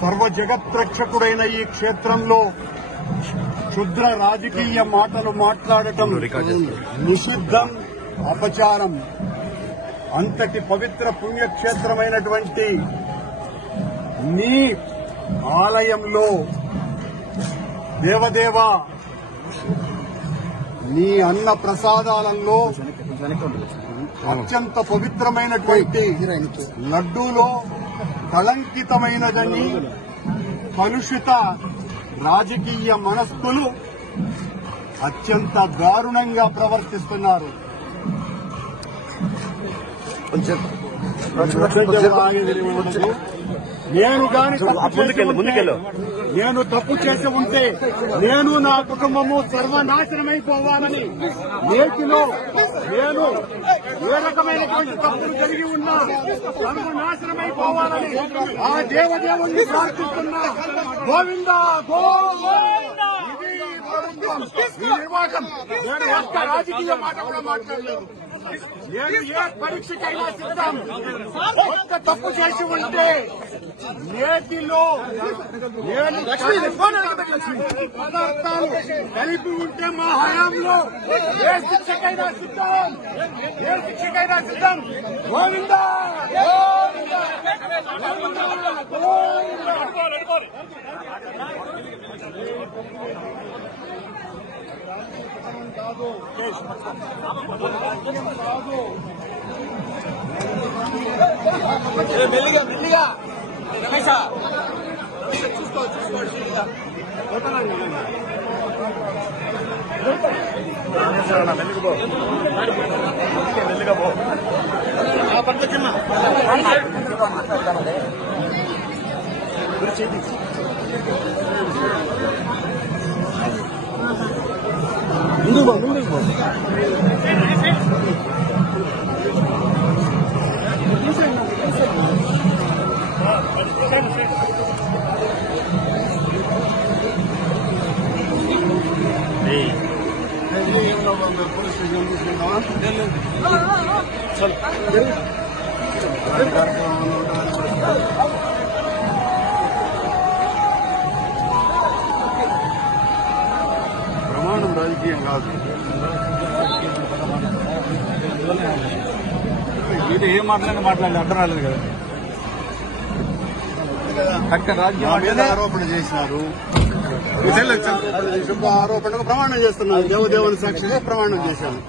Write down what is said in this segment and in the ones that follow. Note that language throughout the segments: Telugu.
సర్వ జగత్రక్షకుడైన ఈ క్షేత్రంలో క్షుద్ర రాజకీయ మాటలు మాట్లాడటం నిషిద్ధం, అపచారం. అంతటి పవిత్ర పుణ్యక్షేత్రమైనటువంటి నీ ఆలయంలో దేవదేవ నీ అన్న ప్రసాదాలలో అత్యంత పవిత్రమైనటువంటి లడ్డూలో కళంకితమైనదని కలుషిత రాజకీయ మనస్కులు అత్యంత దారుణంగా ప్రవర్తిస్తున్నారు. నేను తప్పు చేసి ఉంటే నేను నా కుటుంబము సర్వనాశనమైపోవాలని, నేటిలో నేను ఏ రకమైనటువంటి తప్పులు కలిగి ఉన్నా సర్వనాశనమైపోవాలని ఆ దేవదేవుణ్ణి ప్రార్థిస్తున్నా. గోవిందా గోవిందా. ఇది ప్రభుత్వం, ఈ నిర్వాహకం. నేను ఒక్క రాజకీయ మాట కూడా మాట్లాడలేదు. నేను ఏ పరీక్షకైనా సిద్ధం. ఒక్క తప్పు చేసి ఉంటే నేటిలో నేను పదార్థాలు కలిపి ఉంటే మా హయాంలో ఏ శిక్షకైనా సిద్ధం, ఏ శిక్షకైనా సిద్ధం. గోవిందా గోవిందా గోవిందా. మెల్లిగా మెల్లిగా రమేష చూసుకోండి మెల్లిగా పో పట్ల చిన్న ముందుకు పో పోలీస్ స్టేషన్ తీసుకుంటావా? ప్రమాణం రాజకీయం కాదు. ఇది ఏం మాట్లాడలేదు అర్థం రాలేదు కదా. అక్కడ రాజకీయ ఆరోపణ చేసినారు. శుభ ఆరోపణకు ప్రమాణం చేస్తున్నారు. దేవదేవుని సాక్షిగా ప్రమాణం చేశాను.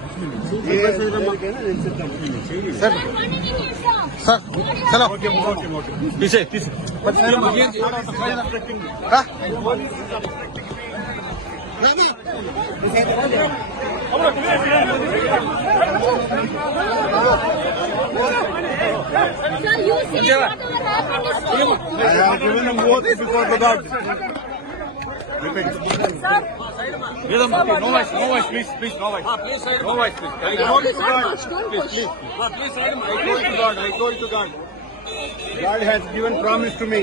No voice, please, no voice. No voice, please. I told to God. Please. I told to God. God has given promise to me.